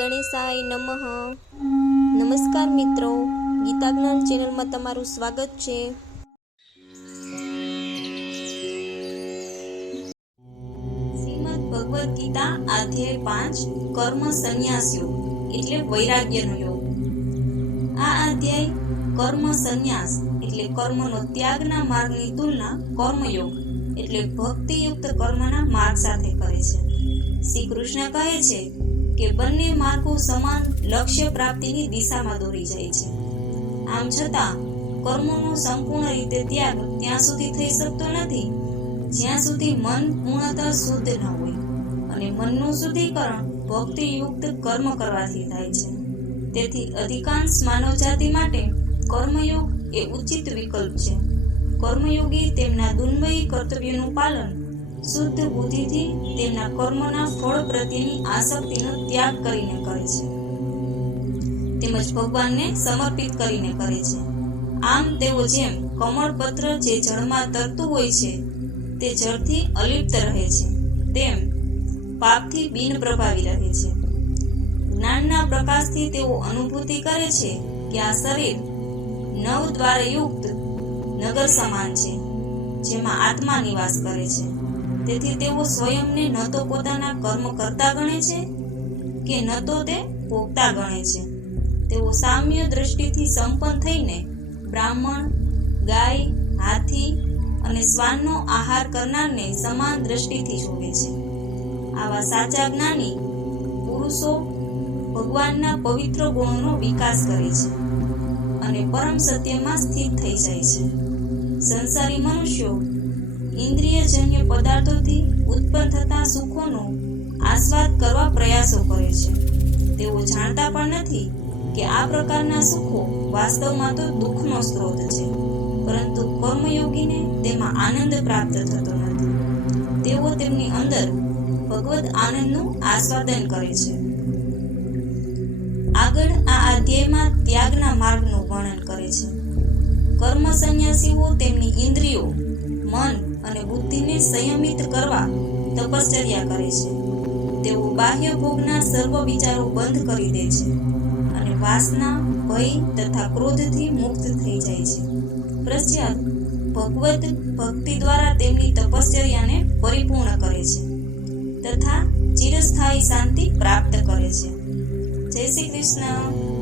ગણેશાય નમઃ. નમસ્કાર મિત્રો, ગીતા જ્ઞાન ચેનલમાં તમારું સ્વાગત છે. શ્રીમદ ભગવદ ગીતા અધ્યાય 5 કર્મ સંન્યાસ યોગ એટલે વૈરાગ્યનો યોગ. આ અધ્યાય કર્મ સંન્યાસ એટલે કર્મનો ત્યાગના માર્ગની તુલના કર્મયોગ એટલે ભક્તિયુક્ત કર્મના માર્ગ સાથે કરે છે. શ્રી કૃષ્ણ કહે છે કે બંને માર્ગો સમાન લક્ષ્ય પ્રાપ્તિની દિશામાં દોરી જાય છે. આમ છતાં કર્મોનો સંપૂર્ણ રીતે ત્યાગ ત્યાં સુધી થઈ શકતો નથી જ્યાં સુધી મન પૂર્ણતઃ શુદ્ધ ન હોય, અને મનનું શુદ્ધિકરણ ભક્તિયુક્ત કર્મ કરવાથી થાય છે. તેથી અધિકાંશ માનવજાતિ માટે કર્મયોગ એ ઉચિત વિકલ્પ છે. કર્મયોગી તેમના દુન્મયી કર્તવ્યનું પાલન શુદ્ધ બુદ્ધિથી તેમના કર્મના ફળ પ્રત્યેની આસક્તિનો ત્યાગ કરીને કરે છે, તેમજ ભગવાનને સમર્પિત કરીને કરે છે. આમ તેઓ જેમ કમળપત્ર જે જળમાં તરતું હોય છે તે જળથી અલિપ્ત રહે છે, તેમ પાપથી બિન પ્રભાવી રહે છે. જ્ઞાનના પ્રકાશથી તેઓ અનુભૂતિ કરે છે કે આ શરીર નવ દ્વારયુક્ત નગર સમાન છે, જેમાં આત્મા નિવાસ કરે છે. તેથી તેઓ સ્વયંને ન તો પોતાના કર્મ કરતા ગણે છે કે ન તો તે ભોગતા ગણે છે. તેઓ સામ્ય દ્રષ્ટિથી સંપન્ન થઈને બ્રાહ્મણ, ગાય, હાથી અને શ્વાનનો આહાર કરનારને સમાન દ્રષ્ટિથી જોવે છે. આવા સાચા જ્ઞાની પુરુષો ભગવાનના પવિત્ર ગુણોનો વિકાસ કરે છે અને પરમ સત્યમાં સ્થિત થઈ જાય છે. સંસારી મનુષ્યો ઇન્દ્રિયજન્ય પદાર્થોથી ઉત્પન્ન થતા સુખોનો આસ્વાદ કરવા પ્રયાસો કરે છે. તેઓ જાણતા પણ નથી કે આ પ્રકારના સુખો વાસ્તવમાં તો દુઃખનો સ્ત્રોત છે, પરંતુ કર્મયોગીને તેમાં આનંદ પ્રાપ્ત થતો નથી. તેઓ તેમની અંદર ભગવદ આનંદનું આસ્વાદન કરે છે. આગળ આ અધ્યાયમાં ત્યાગના માર્ગનું વર્ણન કરે છે. કર્મ સંન્યાસીઓ તેમની ઇન્દ્રિયો, મન અને બુદ્ધિને સંયમિત કરવા તપશ્ચર્યા કરે છે. તેઓ બાહ્ય ભોગના સર્વ વિચારો બંધ કરી દે છે અને વાસના, ભય તથા ક્રોધથી મુક્ત થઈ જાય છે. પશ્ચાત ભગવદ ભક્તિ દ્વારા તેમની તપશ્ચર્યાને પરિપૂર્ણ કરે છે તથા ચિરસ્થાયી શાંતિ પ્રાપ્ત કરે છે. જય શ્રી કૃષ્ણ.